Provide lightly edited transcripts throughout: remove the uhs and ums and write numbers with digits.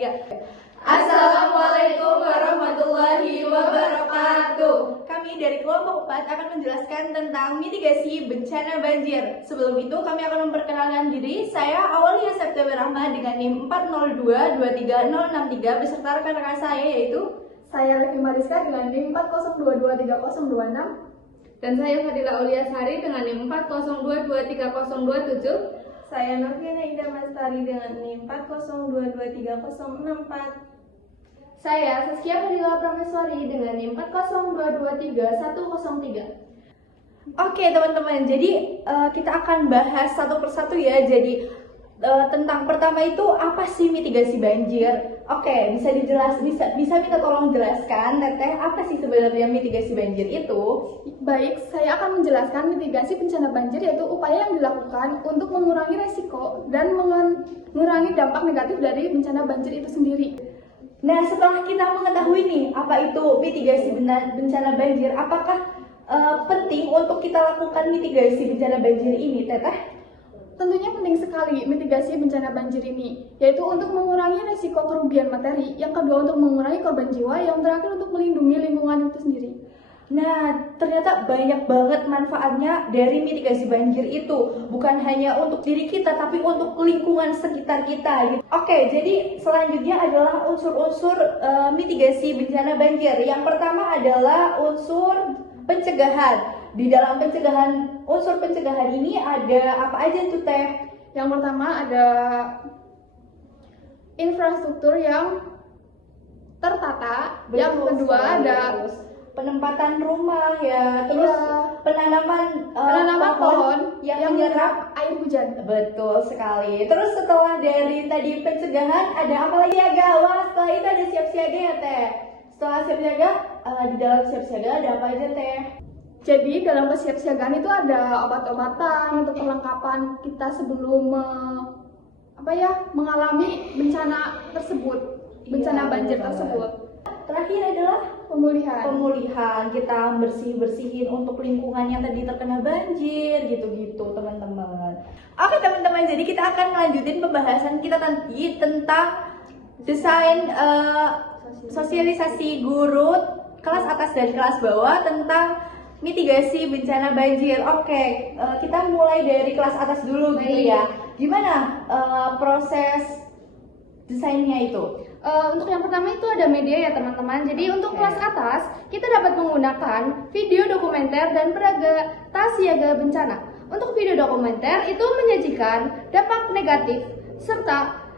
3. Assalamualaikum warahmatullahi wabarakatuh. Kami dari kelompok 4 akan menjelaskan tentang mitigasi bencana banjir. Sebelum itu kami akan memperkenalkan diri. Saya Aulia September Rahma dengan NIM 402236063 beserta rekan-rekan saya yaitu saya Revi Mariska dengan NIM 402230026. Dan saya Fadila Aulia Sari dengan NIM 402230027. Saya Noviana Ida Mastari dengan NIM 402230064. Saya Saskia Fadila Prameswari dengan NIM 402230103. Oke teman-teman, jadi kita akan bahas satu persatu ya. Jadi tentang pertama itu apa sih mitigasi banjir? Oke, bisa minta tolong jelaskan Teteh, apa sih sebenarnya mitigasi banjir itu? Baik, saya akan menjelaskan mitigasi bencana banjir yaitu upaya yang dilakukan untuk mengurangi resiko dan mengurangi dampak negatif dari bencana banjir itu sendiri. Nah, setelah kita mengetahui nih apa itu mitigasi bencana banjir, apakah penting untuk kita lakukan mitigasi bencana banjir ini, Teteh? Tentunya penting sekali mitigasi bencana banjir ini, yaitu untuk mengurangi resiko kerugian materi, yang kedua untuk mengurangi korban jiwa, yang terakhir untuk melindungi lingkungan itu sendiri. Nah, ternyata banyak banget manfaatnya dari mitigasi banjir itu. Bukan hanya untuk diri kita, tapi untuk lingkungan sekitar kita gitu. Oke, jadi selanjutnya adalah unsur-unsur mitigasi bencana banjir. Yang pertama adalah unsur pencegahan. Di dalam unsur pencegahan ini ada apa aja tuh, Teh? Yang pertama ada infrastruktur yang tertata. Yang kedua ada penempatan rumah ya, terus penanaman pohon yang menyerap air hujan. Betul sekali. Terus setelah dari tadi pencegahan ada apa lagi ya, Wah, setelah itu ada siap-siaga ya, Teh. Setelah siap-siaga, di dalam siap-siaga ada apa aja, Teh? Jadi dalam kesiapsiagaan itu ada obat-obatan untuk perlengkapan kita sebelum mengalami bencana tersebut, bencana banjir tersebut. Terakhir adalah pemulihan. Kita bersihin untuk lingkungan yang tadi terkena banjir gitu-gitu, teman-teman. Oke, teman-teman, jadi kita akan melanjutin pembahasan kita nanti tentang desain sosialisasi guru kelas atas dan kelas bawah tentang mitigasi bencana banjir. Oke, kita mulai dari kelas atas dulu gitu ya. Gimana proses desainnya itu? Untuk yang pertama itu ada media ya teman-teman. Jadi untuk kelas atas kita dapat menggunakan video dokumenter dan peragata siaga bencana. Untuk video dokumenter itu menyajikan dampak negatif serta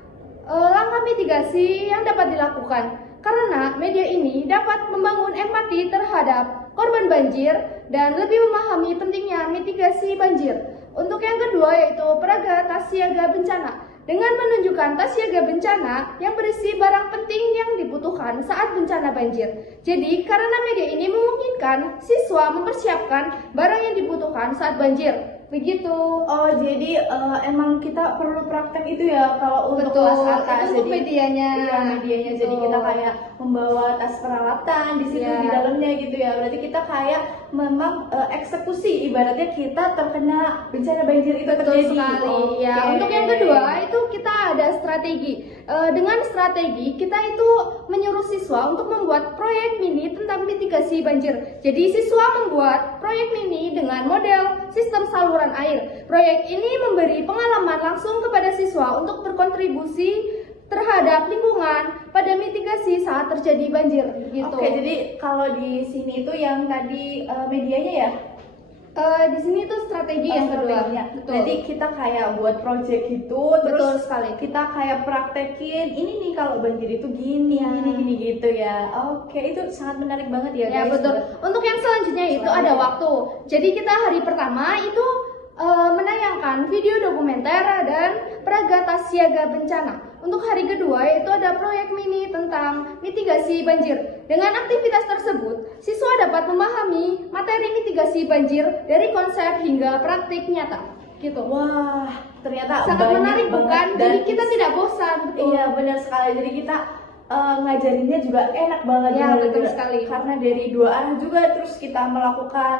langkah mitigasi yang dapat dilakukan. Karena media ini dapat membangun empati terhadap korban banjir dan lebih memahami pentingnya mitigasi banjir. Untuk yang kedua yaitu peragata siaga bencana. Dengan menunjukkan tas siaga bencana yang berisi barang penting yang dibutuhkan saat bencana banjir. Jadi, karena media ini memungkinkan siswa mempersiapkan barang yang dibutuhkan saat banjir. Begitu. Oh, jadi emang kita perlu praktek itu ya kalau untuk kelas atas. Untuk medianya. Iya, medianya. Jadi kita kayak membawa tas peralatan di situ di dalamnya gitu ya. Berarti kita kayak memang eksekusi, ibaratnya kita terkena bencana banjir itu terjadi. Betul sekali. Ya. Untuk yang kedua itu kita ada strategi. Dengan strategi kita itu menyuruh siswa untuk membuat proyek mini tentang mitigasi banjir. Jadi siswa membuat proyek mini dengan model sistem saluran air. Proyek ini memberi pengalaman langsung kepada siswa untuk berkontribusi terhadap lingkungan pada mitigasi saat terjadi banjir gitu. Oke, jadi kalau di sini itu yang tadi medianya ya? Di sini tuh strategi yang kedua. Betul. Jadi kita kayak buat project gitu, terus sekali kita kayak praktekin ini nih kalau banjir itu gini gitu ya. Oke, itu sangat menarik banget ya, guys. Ya betul. Untuk yang selanjutnya itu ada waktu. Jadi kita hari pertama itu menayangkan video dokumenter dan peragata siaga bencana. Untuk hari kedua yaitu ada proyek mini tentang mitigasi banjir. Dengan aktivitas tersebut, siswa dapat memahami materi mitigasi banjir dari konsep hingga praktik nyata. Gitu. Wah, ternyata sangat menarik bukan? Jadi kita tidak bosan. Betul. Iya, benar sekali. Jadi kita ngajarinnya juga enak banget. Ya, betul sekali. Karena dari dua arah juga, terus kita melakukan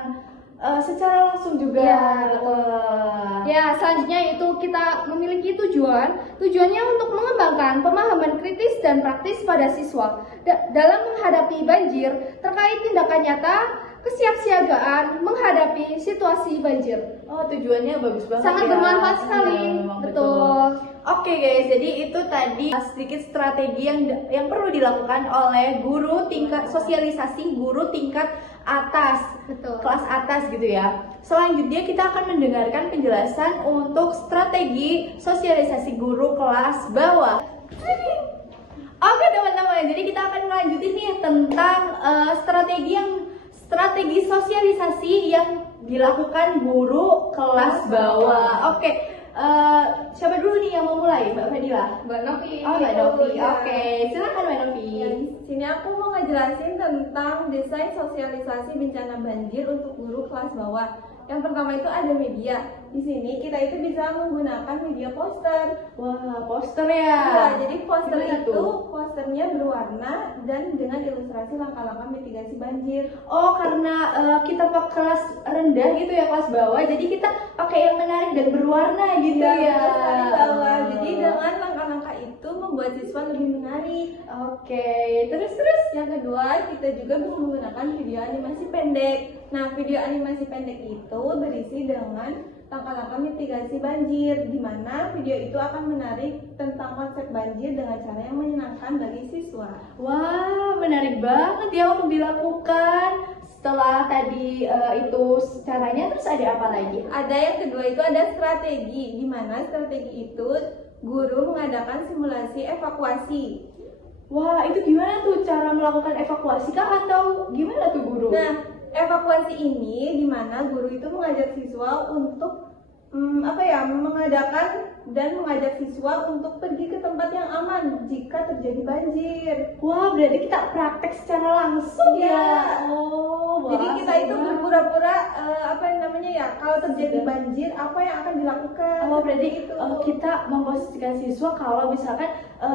secara langsung juga. Ya, betul. Wah. Ya, selanjutnya itu kita memiliki tujuannya untuk mengembangkan pemahaman kritis dan praktis pada siswa dalam menghadapi banjir terkait tindakan nyata kesiapsiagaan menghadapi situasi banjir. Oh, tujuannya bagus banget. Sangat ya. bermanfaat sekali. Memang Betul. Oke guys, jadi itu tadi sedikit strategi yang perlu dilakukan oleh guru tingkat sosialisasi guru tingkat atas, Betul. kelas atas gitu ya. Selanjutnya kita akan mendengarkan penjelasan untuk strategi sosialisasi guru kelas bawah. Oke teman-teman, jadi kita akan melanjutin nih tentang strategi sosialisasi yang dilakukan guru kelas bawah. Oke. Siapa dulu nih yang mau mulai? Mbak Fadila? Mbak Novi. Oh, Mbak Novi. ya. Oke, silakan Mbak Novi. Di sini aku mau ngejelasin tentang desain sosialisasi bencana banjir untuk guru kelas bawah. Yang pertama itu ada media. Di sini kita itu bisa menggunakan media poster. Wah, poster ya. Ya, jadi poster Gimana itu tuh? posternya berwarna dan dengan ilustrasi langkah-langkah mitigasi banjir. Oh, karena kita pakai kelas rendah gitu ya, kelas bawah. Jadi kita pakai yang menarik dan berwarna gitu ya. betul sekali, bawah. Jadi dengan langkah-langkah itu membuat siswa lebih menarik. Oke, terus. Yang kedua, kita juga bisa menggunakan video animasi pendek. Nah, video animasi pendek itu berisi dengan langkah-langkah mitigasi banjir, di mana video itu akan menarik tentang konsep banjir dengan cara yang menyenangkan bagi siswa. Wah, menarik banget ya untuk dilakukan. Setelah tadi itu caranya, terus ada apa lagi? Ada yang kedua itu ada strategi, di mana strategi itu guru mengadakan simulasi evakuasi. Wah, itu gimana tuh cara melakukan evakuasi kah atau gimana tuh guru? Nah, evakuasi ini di mana guru itu mengajak siswa untuk mengadakan dan mengajak siswa untuk pergi ke tempat yang aman jika terjadi banjir. Wah, berarti kita praktek secara langsung Iya. ya. Oh, Jadi wah, kita itu seru banget. berpura-pura kalau terjadi banjir apa yang akan dilakukan. Oh, berarti itu. kita memposisikan siswa kalau misalkan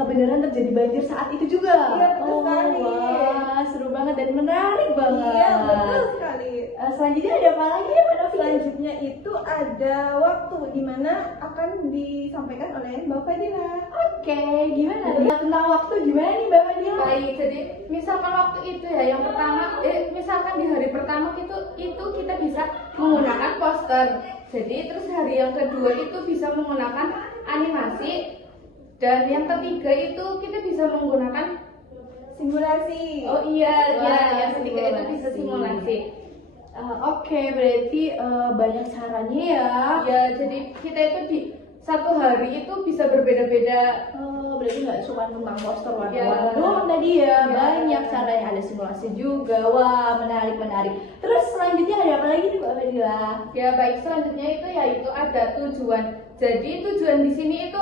beneran terjadi banjir saat itu juga. Iya, betul sekali. Wah, seru banget dan menarik banget. Iya, betul sekali. Selanjutnya ada apa lagi ya, Mbak Novi? Selanjutnya itu ada waktu di mana akan disampaikan oleh Mbak Fadila. Oke, gimana nih? Tentang waktu gimana nih Mbak Fadila? Baik, jadi misalkan waktu itu ya yang pertama, misalkan di hari pertama itu kita bisa menggunakan poster. Jadi terus hari yang kedua itu bisa menggunakan animasi dan yang ketiga itu kita bisa menggunakan Simulasi. oh iya Wah, yang ketiga itu bisa simulasi. Oke, berarti banyak caranya ya. Ya, jadi kita itu di satu hari itu bisa berbeda-beda. Berarti nggak cuma tentang poster Ya. warna-warna doang tadi ya, Ya. banyak caranya, ada simulasi juga. Wah, menarik. Terus selanjutnya ada apa lagi nih Mbak Fadila? Ya baik, selanjutnya itu yaitu ada tujuan. Jadi tujuan di sini itu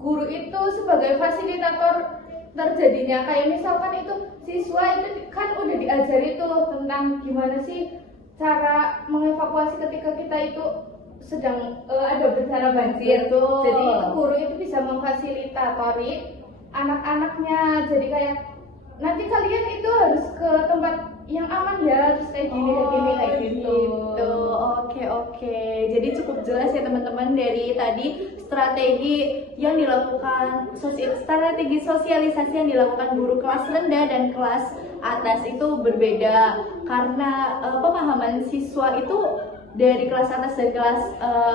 guru itu sebagai fasilitator terjadinya kayak misalkan itu siswa itu kan udah diajari tuh tentang gimana sih cara mengevakuasi ketika kita itu sedang ada bencana banjir. Betul. Jadi itu guru itu bisa memfasilitatori anak-anaknya. Jadi kayak nanti kalian itu harus ke tempat yang aman ya, terus kayak gini kayak gitu. Oke. Jadi cukup jelas ya teman-teman dari tadi strategi yang dilakukan, strategi sosialisasi yang dilakukan guru kelas rendah dan kelas atas itu berbeda karena pemahaman siswa itu dari kelas atas dan kelas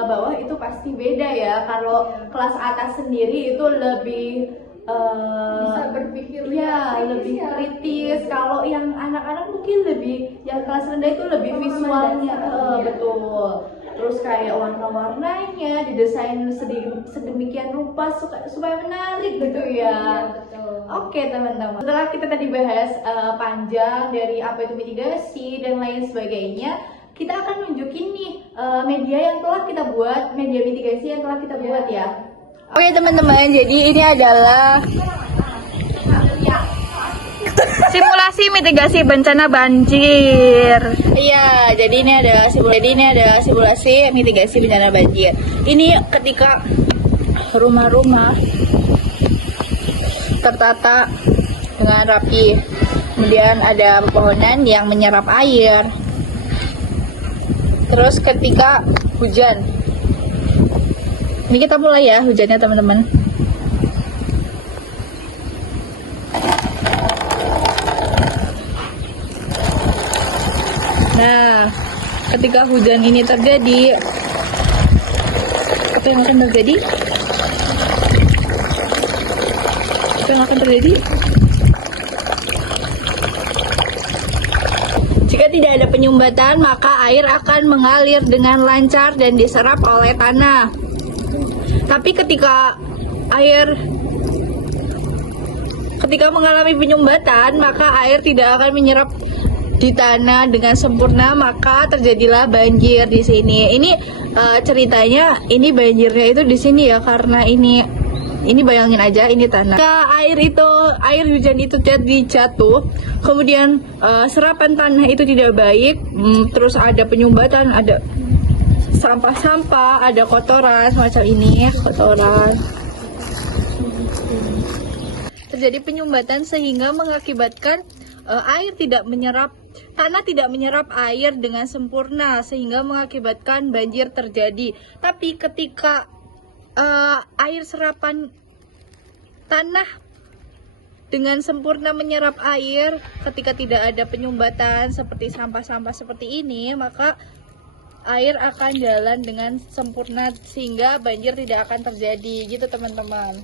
bawah itu pasti beda ya. Kalau kelas atas sendiri itu lebih Bisa berpikir lebih ya. kritis. Kalau yang anak-anak mungkin lebih, yang kelas rendah itu lebih Pemahaman visualnya, dasar, betul. Terus kayak warna-warnanya didesain sedemikian rupa supaya menarik gitu ya. Betul. Oke teman-teman, setelah kita tadi bahas panjang dari apa itu mitigasi dan lain sebagainya, kita akan nunjukin nih media yang telah kita buat, media mitigasi yang telah kita buat ya. Oke teman-teman, jadi ini adalah Simulasi mitigasi bencana banjir. iya, jadi ini ada simulasi mitigasi bencana banjir. Ini ketika rumah-rumah tertata dengan rapi, kemudian ada pepohonan yang menyerap air. Terus ketika hujan. Ini kita mulai ya hujannya teman-teman. Nah, ketika hujan ini terjadi, apa yang akan terjadi? Apa yang akan terjadi? Jika tidak ada penyumbatan, maka air akan mengalir dengan lancar dan diserap oleh tanah. Tapi ketika mengalami penyumbatan, maka air tidak akan menyerap di tanah dengan sempurna, maka terjadilah banjir di sini. Ini ceritanya, ini banjirnya itu di sini ya, karena ini bayangin aja, ini tanah. Jika air hujan itu jatuh, kemudian serapan tanah itu tidak baik, terus ada penyumbatan, ada sampah-sampah, ada kotoran semacam ini, kotoran. Terjadi penyumbatan sehingga mengakibatkan tanah tidak menyerap air dengan sempurna, sehingga mengakibatkan banjir terjadi. Tapi ketika air serapan tanah dengan sempurna menyerap air, ketika tidak ada penyumbatan seperti sampah-sampah seperti ini, maka air akan jalan dengan sempurna sehingga banjir tidak akan terjadi, gitu teman-teman.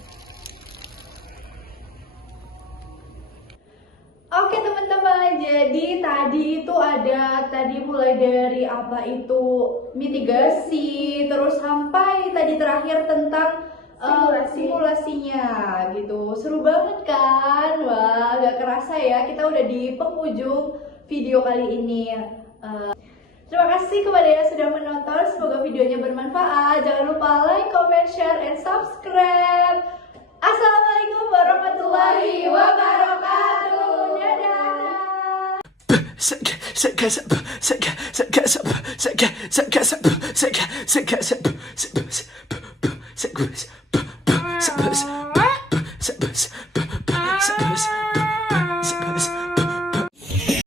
Oke teman-teman, jadi tadi itu mulai dari apa itu mitigasi, terus sampai tadi terakhir tentang simulasinya gitu. Seru banget kan? Wah, gak kerasa ya, kita udah di penghujung video kali ini. Terima kasih kepada yang sudah menonton, semoga videonya bermanfaat. Jangan lupa like, comment, share, and subscribe. Assalamualaikum warahmatullahi wabarakatuh. Dadah.